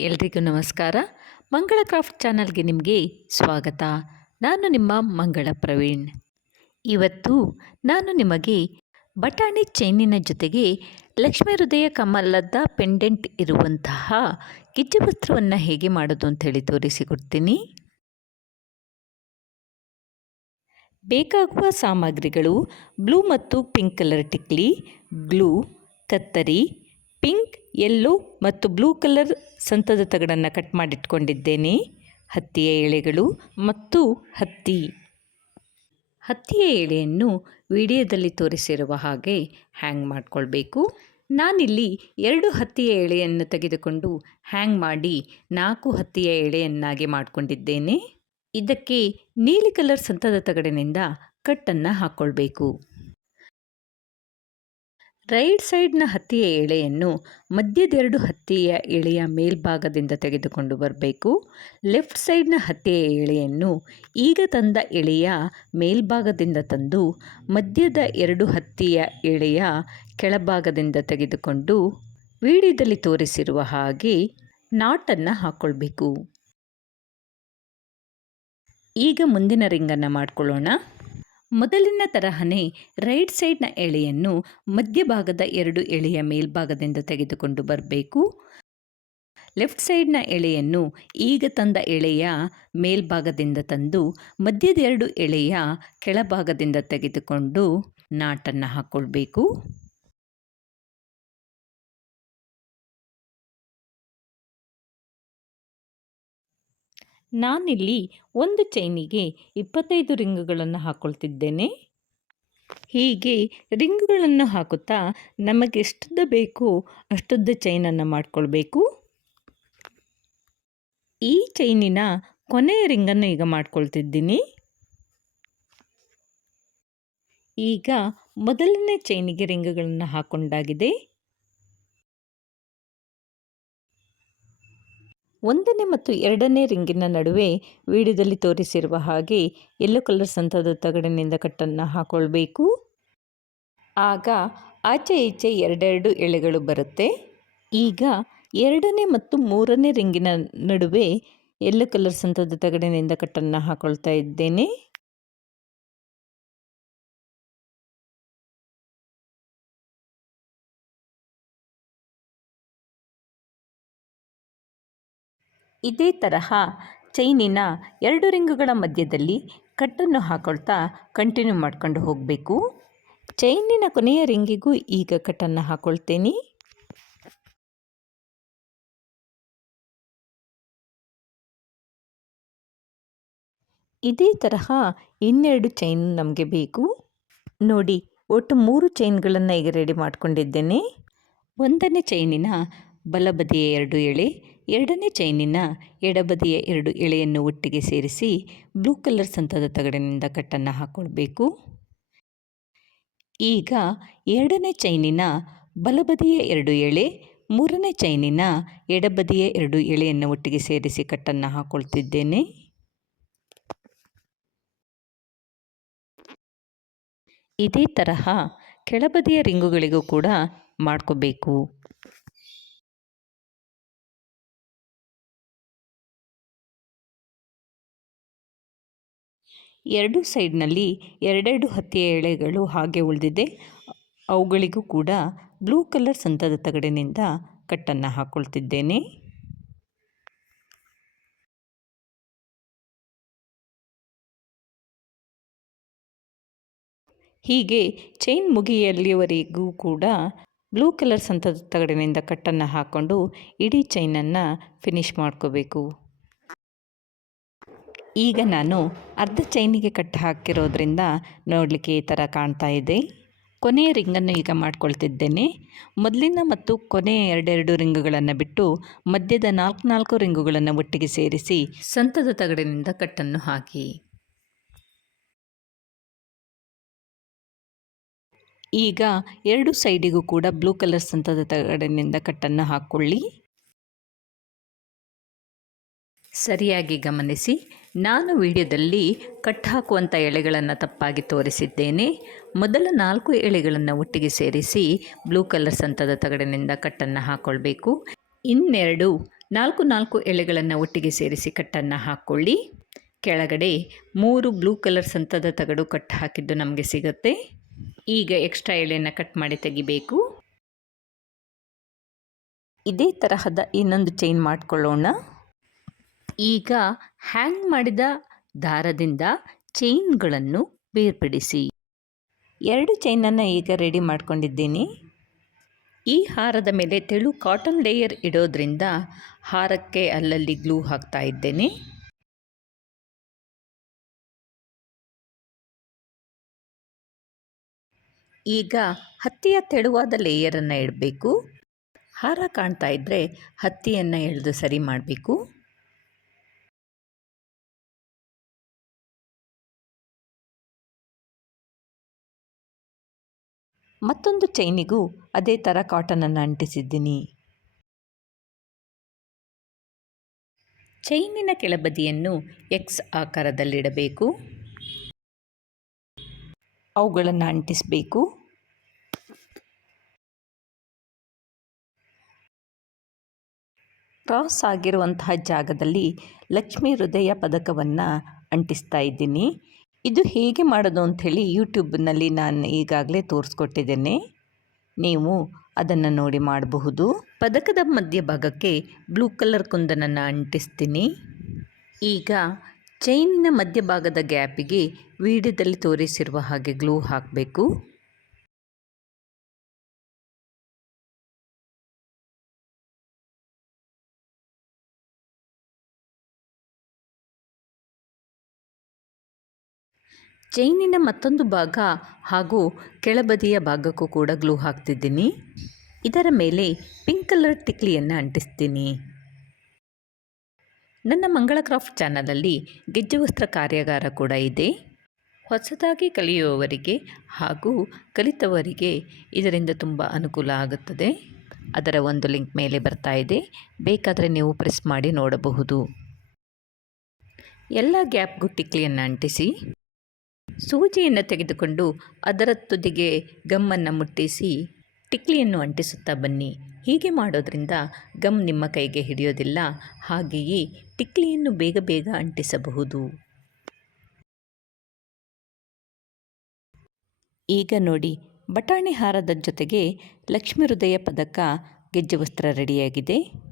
ಎಲ್ರಿಗೂ ನಮಸ್ಕಾರ. ಮಂಗಳ ಕ್ರಾಫ್ಟ್ ಚಾನಲ್ಗೆ ನಿಮಗೆ ಸ್ವಾಗತ. ನಾನು ನಿಮ್ಮ ಮಂಗಳ ಪ್ರವೀಣ್. ಇವತ್ತು ನಾನು ನಿಮಗೆ ಬಟಾಣಿ ಚೈನಿನ ಜೊತೆಗೆ ಲಕ್ಷ್ಮೀ ಹೃದಯ ಕಮಲದ ಪೆಂಡೆಂಟ್ ಇರುವಂತಹ ಗಿಜ್ಜು ವಸ್ತ್ರವನ್ನು ಹೇಗೆ ಮಾಡೋದು ಅಂತೇಳಿ ತೋರಿಸಿಕೊಡ್ತೀನಿ. ಬೇಕಾಗುವ ಸಾಮಗ್ರಿಗಳು ಬ್ಲೂ ಮತ್ತು ಪಿಂಕ್ ಕಲರ್ ಟಿಕ್ಲಿ ಗ್ಲೂ ಕತ್ತರಿ, ಪಿಂಕ್ ಯೆಲ್ಲೋ ಮತ್ತು ಬ್ಲೂ ಕಲರ್ ಸಂತದ ತಗಡನ್ನು ಕಟ್ ಮಾಡಿಟ್ಕೊಂಡಿದ್ದೇನೆ. ಹತ್ತಿಯ ಎಳೆಗಳು ಮತ್ತು ಹತ್ತಿ. ಹತ್ತಿಯ ಎಳೆಯನ್ನು ವಿಡಿಯೋದಲ್ಲಿ ತೋರಿಸಿರುವ ಹಾಗೆ ಹ್ಯಾಂಗ್ ಮಾಡಿಕೊಳ್ಬೇಕು. ನಾನಿಲ್ಲಿ ಎರಡು ಹತ್ತಿಯ ಎಳೆಯನ್ನು ತೆಗೆದುಕೊಂಡು ಹ್ಯಾಂಗ್ ಮಾಡಿ ನಾಲ್ಕು ಹತ್ತಿಯ ಎಳೆಯನ್ನಾಗಿ ಮಾಡಿಕೊಂಡಿದ್ದೇನೆ. ಇದಕ್ಕೆ ನೀಲಿ ಕಲರ್ ಸಂತದ ತಗಡಿನಿಂದ ಕಟ್ಟನ್ನು ಹಾಕ್ಕೊಳ್ಬೇಕು ರೈಟ್ ಸೈಡ್ನ ಹತ್ತಿಯ ಎಳೆಯನ್ನು ಮಧ್ಯದೆರಡು ಹತ್ತಿಯ ಎಳೆಯ ಮೇಲ್ಭಾಗದಿಂದ ತೆಗೆದುಕೊಂಡು ಬರಬೇಕು. ಲೆಫ್ಟ್ ಸೈಡ್ನ ಹತ್ತಿಯ ಎಳೆಯನ್ನು ಈಗ ತಂದ ಎಳೆಯ ಮೇಲ್ಭಾಗದಿಂದ ತಂದು ಮಧ್ಯದ ಎರಡು ಹತ್ತಿಯ ಎಳೆಯ ಕೆಳಭಾಗದಿಂದ ತೆಗೆದುಕೊಂಡು ವಿಡಿಯೋದಲ್ಲಿ ತೋರಿಸಿರುವ ಹಾಗೆ ನಾಟನ್ನು ಹಾಕ್ಕೊಳ್ಬೇಕು ಈಗ ಮುಂದಿನ ರಿಂಗನ್ನು ಮಾಡಿಕೊಳ್ಳೋಣ. ಮೊದಲಿನ ತರಹನೇ ರೈಟ್ ಸೈಡ್ನ ಎಳೆಯನ್ನು ಮಧ್ಯಭಾಗದ ಎರಡು ಎಳೆಯ ಮೇಲ್ಭಾಗದಿಂದ ತೆಗೆದುಕೊಂಡು ಬರಬೇಕು. ಲೆಫ್ಟ್ ಸೈಡ್ನ ಎಳೆಯನ್ನು ಈಗ ತಂದ ಎಳೆಯ ಮೇಲ್ಭಾಗದಿಂದ ತಂದು ಮಧ್ಯದೆರಡು ಎಳೆಯ ಕೆಳಭಾಗದಿಂದ ತೆಗೆದುಕೊಂಡು ನಾಟನ್ನು ಹಾಕ್ಕೊಳ್ಬೇಕು ನಾನಿಲ್ಲಿ ಒಂದು ಚೈನಿಗೆ ಇಪ್ಪತ್ತೈದು ರಿಂಗುಗಳನ್ನು ಹಾಕೊಳ್ತಿದ್ದೇನೆ. ಹೀಗೆ ರಿಂಗುಗಳನ್ನು ಹಾಕುತ್ತಾ ನಮಗೆ ಎಷ್ಟುದ್ದ ಬೇಕೋ ಅಷ್ಟುದ್ದ ಚೈನನ್ನು ಮಾಡಿಕೊಳ್ಬೇಕು. ಈ ಚೈನಿನ ಕೊನೆಯ ರಿಂಗನ್ನು ಈಗ ಮಾಡ್ಕೊಳ್ತಿದ್ದೀನಿ. ಈಗ ಮೊದಲನೇ ಚೈನಿಗೆ ರಿಂಗುಗಳನ್ನು ಹಾಕೊಂಡಾಗಿದೆ. ಒಂದನೇ ಮತ್ತು ಎರಡನೇ ರಿಂಗಿನ ನಡುವೆ ವಿಡಿಯೋದಲ್ಲಿ ತೋರಿಸಿರುವ ಹಾಗೆ ಎಲ್ಲೋ ಕಲರ್ ಸಂತದ ತಗಡಿನಿಂದ ಕಟ್ಟನ್ನು ಹಾಕ್ಕೊಳ್ಬೇಕು ಆಗ ಆಚೆ ಈಚೆ ಎರಡೆರಡು ಎಳೆಗಳು ಬರುತ್ತೆ. ಈಗ ಎರಡನೇ ಮತ್ತು ಮೂರನೇ ರಿಂಗಿನ ನಡುವೆ ಎಲ್ಲೋ ಕಲರ್ ಸಂತದ ತಗಡಿನಿಂದ ಕಟ್ಟನ್ನು ಹಾಕೊಳ್ತಾ ಇದ್ದೇನೆ. ಇದೇ ತರಹ ಚೈನಿನ ಎರಡು ರಿಂಗುಗಳ ಮಧ್ಯದಲ್ಲಿ ಕಟ್ಟನ್ನು ಹಾಕೊಳ್ತಾ ಕಂಟಿನ್ಯೂ ಮಾಡ್ಕೊಂಡು ಹೋಗಬೇಕು. ಚೈನಿನ ಕೊನೆಯ ರಿಂಗಿಗೂ ಈಗ ಕಟ್ಟನ್ನು ಹಾಕೊಳ್ತೇನೆ. ಇದೇ ತರಹ ಇನ್ನೆರಡು ಚೈನ್ ನಮಗೆ ಬೇಕು. ನೋಡಿ, ಒಟ್ಟು ಮೂರು ಚೈನ್ಗಳನ್ನು ಈಗ ರೆಡಿ ಮಾಡಿಕೊಂಡಿದ್ದೇನೆ. ಒಂದನೇ ಚೈನಿನ ಬಲಬದಿಯ ಎರಡು ಎಳೆ ಎರಡನೇ ಚೈನಿನ ಎಡಬದಿಯ ಎರಡು ಎಳೆಯನ್ನು ಒಟ್ಟಿಗೆ ಸೇರಿಸಿ ಬ್ಲೂ ಕಲರ್ ಸಂತದ ತಗಡಿನಿಂದ ಕಟ್ಟನ್ನು ಹಾಕ್ಕೊಳ್ಬೇಕು ಈಗ ಎರಡನೇ ಚೈನಿನ ಬಲಬದಿಯ ಎರಡು ಎಳೆ, ಮೂರನೇ ಚೈನಿನ ಎಡಬದಿಯ ಎರಡು ಎಳೆಯನ್ನು ಒಟ್ಟಿಗೆ ಸೇರಿಸಿ ಕಟ್ಟನ್ನು ಹಾಕ್ಕೊಳ್ತಿದ್ದೇನೆ ಇದೇ ತರಹ ಕೆಳಬದಿಯ ರಿಂಗುಗಳಿಗೂ ಕೂಡ ಮಾಡ್ಕೋಬೇಕು. ಎರಡು ಸೈಡ್ನಲ್ಲಿ ಎರಡೆರಡು ಹತ್ತಿಯ ಎಳೆಗಳು ಹಾಗೆ ಉಳಿದಿದೆ. ಅವುಗಳಿಗೂ ಕೂಡ ಬ್ಲೂ ಕಲರ್ ಸಂತದ ತಗಡಿನಿಂದ ಕಟ್ಟನ್ನು ಹಾಕ್ಕೊಳ್ತಿದ್ದೇನೆ ಹೀಗೆ ಚೈನ್ ಮುಗಿಯಲ್ಲಿವರೆಗೂ ಕೂಡ ಬ್ಲೂ ಕಲರ್ ಸಂತದ ತಗಡಿನಿಂದ ಕಟ್ಟನ್ನು ಹಾಕ್ಕೊಂಡು ಇಡೀ ಚೈನನ್ನು ಫಿನಿಶ್ ಮಾಡ್ಕೋಬೇಕು. ಈಗ ನಾನು ಅರ್ಧ ಚೈನಿಗೆ ಕಟ್ಟು ಹಾಕಿರೋದ್ರಿಂದ ನೋಡಲಿಕ್ಕೆ ಈ ಥರ ಕಾಣ್ತಾ ಇದೆ. ಕೊನೆಯ ರಿಂಗನ್ನು ಈಗ ಮಾಡ್ಕೊಳ್ತಿದ್ದೇನೆ. ಮೊದಲಿನ ಮತ್ತು ಕೊನೆಯ ಎರಡೆರಡು ರಿಂಗುಗಳನ್ನು ಬಿಟ್ಟು ಮಧ್ಯದ ನಾಲ್ಕು ನಾಲ್ಕು ರಿಂಗುಗಳನ್ನು ಒಟ್ಟಿಗೆ ಸೇರಿಸಿ ಸಂತದ ತಗಡಿನಿಂದ ಕಟ್ಟನ್ನು ಹಾಕಿ. ಈಗ ಎರಡು ಸೈಡಿಗೂ ಕೂಡ ಬ್ಲೂ ಕಲರ್ ಸಂತದ ತಗಡಿನಿಂದ ಕಟ್ಟನ್ನು ಹಾಕ್ಕೊಳ್ಳಿ ಸರಿಯಾಗಿ ಗಮನಿಸಿ. ನಾನು ವಿಡಿಯೋದಲ್ಲಿ ಕಟ್ ಹಾಕುವಂಥ ಎಳೆಗಳನ್ನು ತಪ್ಪಾಗಿ ತೋರಿಸಿದ್ದೇನೆ. ಮೊದಲ ನಾಲ್ಕು ಎಳೆಗಳನ್ನು ಒಟ್ಟಿಗೆ ಸೇರಿಸಿ ಬ್ಲೂ ಕಲರ್ ಸಂತದ ತಗಡಿನಿಂದ ಕಟ್ಟನ್ನು ಹಾಕ್ಕೊಳ್ಬೇಕು ಇನ್ನೆರಡು ನಾಲ್ಕು ನಾಲ್ಕು ಎಳೆಗಳನ್ನು ಒಟ್ಟಿಗೆ ಸೇರಿಸಿ ಕಟ್ಟನ್ನು ಹಾಕ್ಕೊಳ್ಳಿ. ಕೆಳಗಡೆ ಮೂರು ಬ್ಲೂ ಕಲರ್ ಸಂತದ ತಗಡು ಕಟ್ ಹಾಕಿದ್ದು ನಮಗೆ ಸಿಗುತ್ತೆ. ಈಗ ಎಕ್ಸ್ಟ್ರಾ ಎಳೆಯನ್ನು ಕಟ್ ಮಾಡಿ ತೆಗಿಬೇಕು. ಇದೇ ತರಹದ ಇನ್ನೊಂದು ಚೈನ್ ಮಾಡಿಕೊಳ್ಳೋಣ. ಈಗ ಹ್ಯಾಂಗ್ ಮಾಡಿದ ದಾರದಿಂದ ಚೈನ್ಗಳನ್ನು ಬೇರ್ಪಡಿಸಿ. ಎರಡು ಚೈನನ್ನು ಈಗ ರೆಡಿ ಮಾಡ್ಕೊಂಡಿದ್ದೀನಿ. ಈ ಹಾರದ ಮೇಲೆ ತೆಳು ಕಾಟನ್ ಲೇಯರ್ ಇಡೋದ್ರಿಂದ ಹಾರಕ್ಕೆ ಅಲ್ಲಲ್ಲಿ ಗ್ಲೂ ಹಾಕ್ತಾ ಇದ್ದೇನೆ. ಈಗ ಹತ್ತಿಯ ತೆಳುವಾದ ಲೇಯರನ್ನು ಇಡಬೇಕು. ಹಾರ ಕಾಣ್ತಾ ಇದ್ದರೆ ಹತ್ತಿಯನ್ನು ಎಳೆದು ಸರಿ ಮಾಡಬೇಕು. ಮತ್ತೊಂದು ಚೈನಿಗೂ ಅದೇ ಥರ ಕಾಟನನ್ನು ಅಂಟಿಸಿದ್ದೀನಿ. ಚೈನಿನ ಕೆಳಬದಿಯನ್ನು ಎಕ್ಸ್ ಆಕಾರದಲ್ಲಿಡಬೇಕು. ಅವುಗಳನ್ನು ಅಂಟಿಸಬೇಕು. ಕ್ರಾಸ್ ಆಗಿರುವಂತಹ ಜಾಗದಲ್ಲಿ ಲಕ್ಷ್ಮೀ ಹೃದಯ ಪದಕವನ್ನು ಅಂಟಿಸ್ತಾ ಇದ್ದೀನಿ. ಇದು ಹೇಗೆ ಮಾಡೋದು ಅಂಥೇಳಿ ಯೂಟ್ಯೂಬ್ನಲ್ಲಿ ನಾನು ಈಗಾಗಲೇ ತೋರಿಸ್ಕೊಟ್ಟಿದ್ದೇನೆ. ನೀವು ಅದನ್ನು ನೋಡಿ ಮಾಡಬಹುದು. ಪದಕದ ಮಧ್ಯಭಾಗಕ್ಕೆ ಬ್ಲೂ ಕಲರ್ ಕುಂದನನ್ನು ಅಂಟಿಸ್ತೀನಿ. ಈಗ ಚೈನಿನ ಮಧ್ಯಭಾಗದ ಗ್ಯಾಪಿಗೆ ವಿಡಿಯೋದಲ್ಲಿ ತೋರಿಸಿರುವ ಹಾಗೆ ಗ್ಲೂ ಹಾಕಬೇಕು. ಚೈನಿನ ಮತ್ತೊಂದು ಭಾಗ ಹಾಗೂ ಕೆಳಬದಿಯ ಭಾಗಕ್ಕೂ ಕೂಡ ಗ್ಲೂ ಹಾಕ್ತಿದ್ದೀನಿ. ಇದರ ಮೇಲೆ ಪಿಂಕ್ ಕಲರ್ ಟಿಕ್ಲಿಯನ್ನು ಅಂಟಿಸ್ತೀನಿ. ನನ್ನ ಮಂಗಳ ಕ್ರಾಫ್ಟ್ ಚಾನಲಲ್ಲಿ ಗೆಜ್ಜೆ ವಸ್ತ್ರ ಕಾರ್ಯಾಗಾರ ಕೂಡ ಇದೆ. ಹೊಸದಾಗಿ ಕಲಿಯುವವರಿಗೆ ಹಾಗೂ ಕಲಿತವರಿಗೆ ಇದರಿಂದ ತುಂಬ ಅನುಕೂಲ ಆಗುತ್ತದೆ. ಅದರ ಒಂದು ಲಿಂಕ್ ಮೇಲೆ ಬರ್ತಾ ಇದೆ. ಬೇಕಾದರೆ ನೀವು ಪ್ರೆಸ್ ಮಾಡಿ ನೋಡಬಹುದು. ಎಲ್ಲ ಗ್ಯಾಪ್ಗೂ ಟಿಕ್ಲಿಯನ್ನು ಅಂಟಿಸಿ. ಸೂಜಿಯನ್ನು ತೆಗೆದುಕೊಂಡು ಅದರ ತುದಿಗೆ ಗಮ್ಮನ್ನು ಮುಟ್ಟಿಸಿ ಟಿಕ್ಲಿಯನ್ನು ಅಂಟಿಸುತ್ತಾ ಬನ್ನಿ. ಹೀಗೆ ಮಾಡೋದ್ರಿಂದ ಗಮ್ ನಿಮ್ಮ ಕೈಗೆ ಹಿಡಿಯೋದಿಲ್ಲ. ಹಾಗೆಯೇ ಟಿಕ್ಲಿಯನ್ನು ಬೇಗ ಬೇಗ ಅಂಟಿಸಬಹುದು. ಈಗ ನೋಡಿ, ಬಟಾಣಿ ಹಾರದ ಜೊತೆಗೆ ಲಕ್ಷ್ಮೀ ಹೃದಯ ಪದಕ ಗೆಜ್ಜೆ ವಸ್ತ್ರ ರೆಡಿಯಾಗಿದೆ.